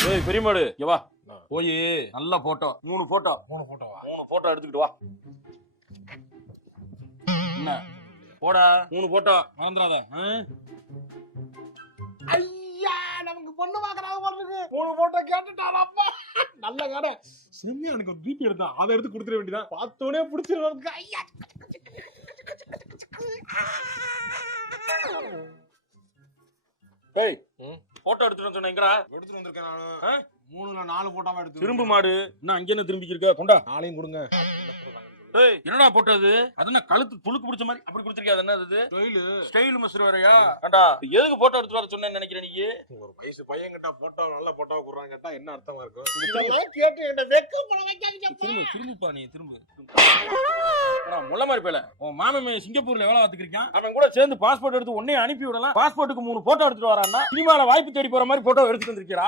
ஏய் பெரியமாடு இங்க வா. போய் நல்ல போட்டோ 3 போட்டோ போட்டோவா? 3 போட்டோ எடுத்துக்கிட்டு வா. என்ன போடா 3 போட்டோ மறந்துடாத. ஐயா நமக்கு பொண்ணு பாக்குறாங்க போட்டுருக்கு. 3 போட்டோ கேட்டுட்டாரப்பா. நல்ல கடை. செம்மையா எனக்கு ஒரு பிபி எடுத்தான். அதை எடுத்து கொடுத்துட வேண்டியதான். பார்த்தோனே பிடிச்சிருக்கு. ஐயா டேய் போட்டோ எடுத்துட்டு சொன்னீங்கடா. எடுத்துட்டு வந்திருக்கேன் நானு. 3ல 4 போட்டோவா எடுத்து திரும்ப மாடு என்ன அங்க என்ன திரும்பிக்கு இருக்க கொண்டா. நாளையும் கொடுங்க. டேய் என்னடா போட்டோ அது? அதென்ன கழுத்து புழுக்கு பிடிச்ச மாதிரி அப்படி கொடுத்திருக்கியா? அது என்ன அது? ஸ்டைல் மஸ்டர் வேறயா? ஏண்டா எதுக்கு போட்டோ எடுத்துட்டு வர சொன்னேன்னு நினைக்கிறேன் நீ? ஒரு வயசு பையன் கிட்ட போட்டோ நல்ல போட்டோவா குடுறாங்க கேட்டா என்ன அர்த்தமா இருக்கும்? இதெல்லாம் கேட்டு என்ன வெக்க பணம் வைக்காதீங்க. திரும்புப்பா நீ திரும்ப. முள்ள மாதிரி பேல உன் மாமன் சிங்கப்பூர்ல வேலை பார்த்துக்கிறியான். அவன் கூட சேர்ந்து பாஸ்போர்ட் எடுத்து உடனே அனுப்பி விடலாம். பாஸ்போர்ட்டுக்கு 3 போட்டோ எடுத்துட்டு வரான்னா சினிமால வாய்ப்பு தேடி போற மாதிரி போட்டோ எடுத்துட்டு வந்திருக்கிறா.